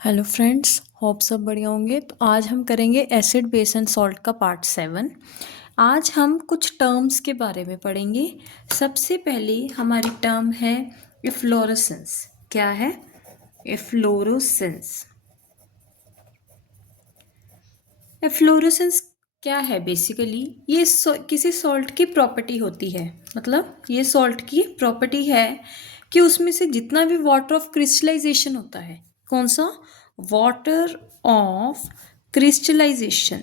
Hello friends, hope सब बढ़िया होंगे। तो आज हम करेंगे एसिड बेस एंड सॉल्ट का पार्ट 7। आज हम कुछ टर्म्स के बारे में पढ़ेंगे। सबसे पहले हमारी टर्म है इफ्लोरेसेंस। क्या है? इफ्लोरोसेंस। एफ्लोरेसेंस क्या है? बेसिकली ये किसी सॉल्ट की प्रॉपर्टी होती है। मतलब ये सॉल्ट की प्रॉपर्टी है कि उसमें से जितना भी वाटर ऑफ क्रिस्टलाइजेशन होता है, कौन सा? Water of crystallization.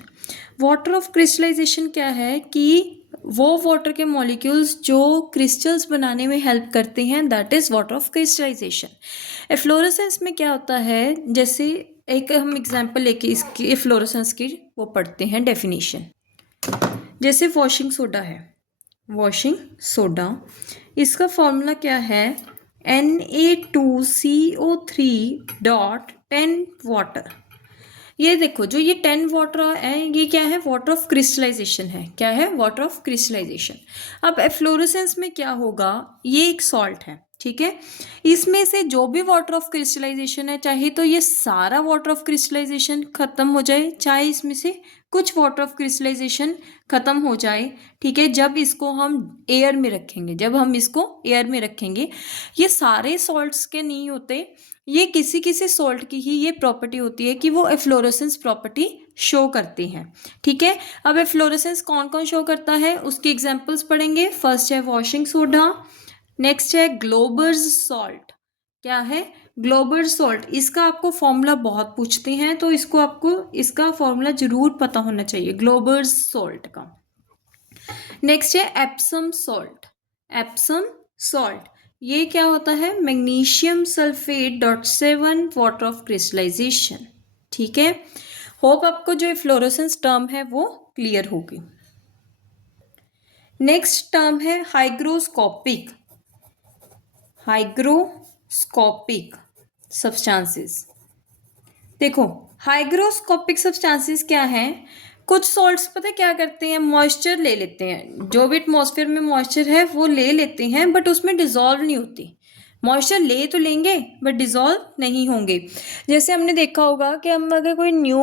Water of crystallization क्या है कि वो वाटर के मॉलिक्यूल्स जो क्रिस्टल्स बनाने में हेल्प करते हैं, that is water of crystallization. Efflorescence में क्या होता है, जैसे एक हम एग्जांपल लेके इसकी एफ्लोरेसेंस की वो पढ़ते हैं डेफिनेशन। जैसे वॉशिंग सोडा है, वॉशिंग सोडा, इसका फॉर्मूला क्या है? Na2CO3 water. ये देखो, जो ये 10 वाटर है, ये क्या है? वाटर ऑफ क्रिस्टलाइजेशन है। क्या है? Water of crystallization. अब एफ्लोरेसेंस में क्या होगा? ये एक सॉल्ट है, ठीक है। इसमें से जो भी वाटर ऑफ क्रिस्टलाइजेशन है, चाहे तो ये सारा वाटर ऑफ क्रिस्टलाइजेशन खत्म हो जाए, चाहे इसमें से कुछ वाटर ऑफ क्रिस्टलाइजेशन खत्म हो जाए, ठीक है। जब इसको हम एयर में रखेंगे, एयर में रखेंगे, ये सारे सॉल्ट्स के नहीं होते। ये किसी किसी सॉल्ट की ही ये प्रॉपर्टी होती है कि वो एफ्लोरेसेंस प्रॉपर्टी शो करते हैं, ठीक है। अब एफ्लोरेसेंस कौन कौन शो करता है, उसके एग्जांपल्स पढ़ेंगे। फर्स्ट है वॉशिंग सोडा, नेक्स्ट है ग्लोबर्स सॉल्ट। क्या है? ग्लोबर्स सॉल्ट। इसका आपको फॉर्मूला बहुत पूछते हैं, तो आपको इसका फॉर्मूला जरूर पता होना चाहिए, ग्लोबर्स सॉल्ट का। नेक्स्ट है एप्सम सॉल्ट। एप्सम सॉल्ट, ये क्या होता है? Magnesium sulphate .7 water of crystallization, ठीक है। होप आपको जो फ्लोरोसेंस टर्म है वो क्लियर होगी। नेक्स्ट टर्म है हाइग्रोस्कोपिक। Hygroscopic substances. देखो, हाइग्रोस्कोपिक सब्सटेंसेस क्या है? कुछ सॉल्ट्स पता है क्या करते हैं? मॉइस्चर ले लेते हैं, जो भी एटमॉस्फेयर में मॉइस्चर है वो ले लेते हैं, बट उसमें डिजॉल्व नहीं होती। मॉइस्चर ले तो लेंगे बट डिजॉल्व नहीं होंगे। जैसे हमने देखा होगा कि हम अगर कोई न्यू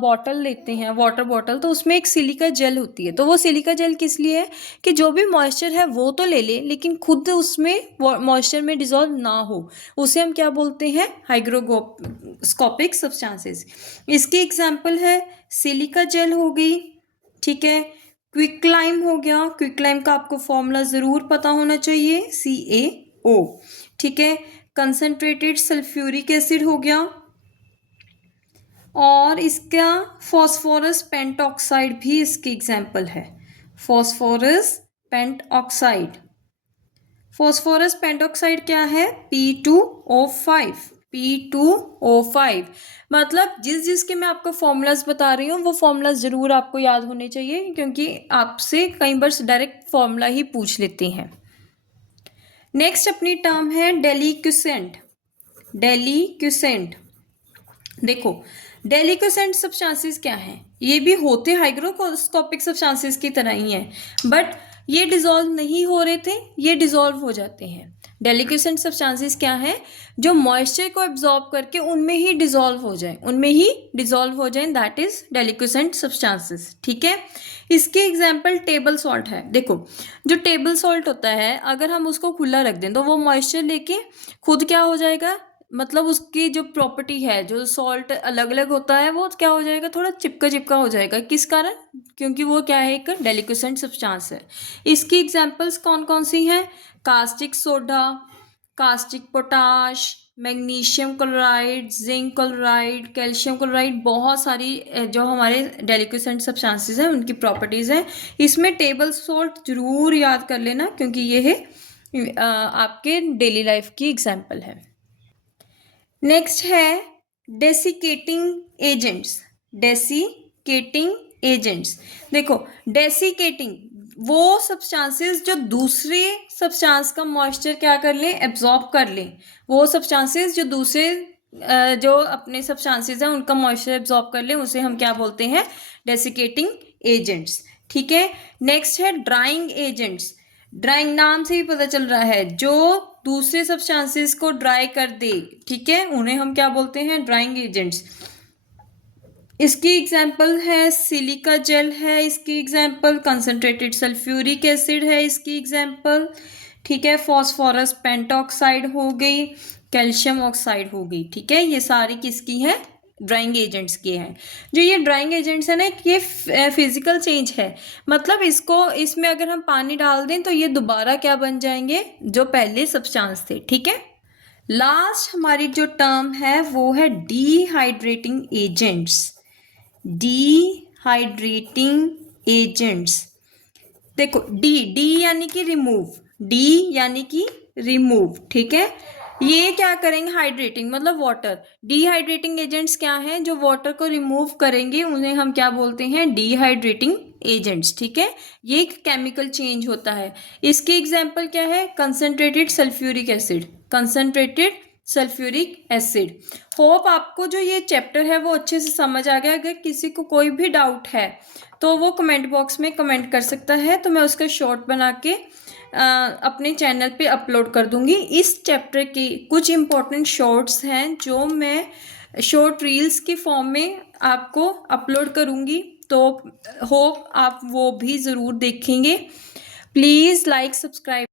बॉटल लेते हैं, वाटर बॉटल, तो उसमें एक सिलिका जेल होती है। तो वो सिलिका जेल किस लिए है? कि जो भी मॉइस्चर है वो तो ले ले, लेकिन खुद उसमें मॉइस्चर में डिजॉल्व ना हो। उसे हम क्या बोलते हैं? Hygroscopic substances. इसकी एग्जांपल है सिलिका जेल हो गई, ठीक है। क्विकलाइम हो गया। क्विकलाइम का आपको फॉर्मूला जरूर पता होना चाहिए, CaO, ठीक है। कंसंट्रेटेड सल्फ्यूरिक एसिड हो गया, और इसका फॉस्फोरस पेंटऑक्साइड भी इसकी एग्जांपल है। फॉस्फोरस पेंटऑक्साइड। फॉस्फोरस पेंटऑक्साइड क्या है? P2O5। P2O5। मतलब जिस जिसके मैं आपको फॉर्मूलाज बता रही हूँ, वो फॉर्मूलाज जरूर आपको याद होने चाहिए, क्योंकि आपसे कई बार डायरेक्ट फॉर्मूला ही पूछ लेते हैं। नेक्स्ट अपनी टर्म है डेलिक्यूसेंट। डेलिक्यूसेंट। देखो, डेलिक्यूसेंट सब्सटेंसेस क्या है? ये भी होते हाइग्रोस्कोपिक सब्सटेंसेस की तरह ही है, बट ये डिजॉल्व नहीं हो रहे थे, ये डिजॉल्व हो जाते हैं। डेलिक्यूसेंट सब्सटेंसेस क्या है? जो मॉइस्चर को एब्जॉर्ब करके उनमें ही डिजॉल्व हो जाए, दैट इज डेलिक्यूसेंट सब्सटेंसेस, ठीक है। इसके एग्जाम्पल टेबल सॉल्ट है। देखो, जो टेबल सॉल्ट होता है, अगर हम उसको खुला रख दें तो वो मॉइस्चर लेके खुद क्या हो जाएगा? मतलब उसकी जो प्रॉपर्टी है, जो सॉल्ट अलग अलग होता है, वो क्या हो जाएगा? थोड़ा चिपका चिपका हो जाएगा। किस कारण? क्योंकि वो क्या है? एक डेलिक्यूसेंट सब्सटेंस है। इसकी एग्जांपल्स कौन कौन सी हैं? Caustic soda, caustic potash, magnesium chloride, zinc chloride, calcium chloride, बहुत सारी जो हमारे डेलिक्यूसेंट सब्सटेंसेस हैं उनकी प्रॉपर्टीज हैं। इसमें टेबल सॉल्ट जरूर याद कर लेना, क्योंकि ये है आपके डेली लाइफ की एग्जाम्पल है। नेक्स्ट है डेसिकेटिंग एजेंट्स। डेसिकेटिंग एजेंट्स। देखो, डेसिकेटिंग वो सब्सटेंसेस जो दूसरे सब्सटेंस का मॉइस्चर क्या कर लें? एब्जॉर्ब कर लें। वो सब्सटेंसेस जो दूसरे जो अपने सब्सटेंसेस हैं उनका मॉइस्चर एब्जॉर्ब कर लें, उसे हम क्या बोलते हैं? डेसिकेटिंग एजेंट्स, ठीक है। नेक्स्ट है ड्राइंग एजेंट्स। ड्राइंग नाम से ही पता चल रहा है, जो दूसरे सब्सटेंसेस को ड्राई कर दे, ठीक है, उन्हें हम क्या बोलते हैं, ड्राइंग एजेंट्स। इसकी एग्जाम्पल है सिलिका जेल है, इसकी एग्जाम्पल कंसनट्रेटेड सल्फ्यूरिक एसिड है, इसकी एग्जाम्पल, ठीक है, फॉस्फोरस पेंटॉक्साइड हो गई, कैल्शियम ऑक्साइड हो गई, ठीक है, ये सारी किसकी है, ड्राइंग एजेंट्स के हैं। जो ये ड्राइंग एजेंट्स है ना, ये फिजिकल चेंज है, मतलब इसको, इसमें अगर हम पानी डाल दें तो ये दोबारा क्या बन जाएंगे, जो पहले सब्सटेंस थे, ठीक है। लास्ट हमारी जो टर्म है वो है डिहाइड्रेटिंग एजेंट्स। डिहाइड्रेटिंग एजेंट्स, देखो डी, डी यानी कि रिमूव, डी यानी कि रिमूव, ठीक है। ये क्या करेंगे, हाइड्रेटिंग मतलब वाटर, डिहाइड्रेटिंग एजेंट्स क्या हैं, जो वाटर को रिमूव करेंगे उन्हें हम क्या बोलते हैं, डिहाइड्रेटिंग एजेंट्स, ठीक है। ये एक केमिकल चेंज होता है। इसकी एग्जांपल क्या है, concentrated sulphuric acid, concentrated sulphuric acid. Hope आपको जो ये चैप्टर है वो अच्छे से समझ आ गया। अगर किसी को कोई भी डाउट है तो वो कमेंट बॉक्स में कमेंट कर सकता है, तो मैं उसका शॉर्ट बना के अपने चैनल पे अपलोड कर दूंगी। इस चैप्टर की कुछ इम्पोर्टेंट शॉर्ट्स हैं जो मैं शॉर्ट रील्स की फॉर्म में आपको अपलोड करूंगी, तो होप आप वो भी ज़रूर देखेंगे। Please like subscribe.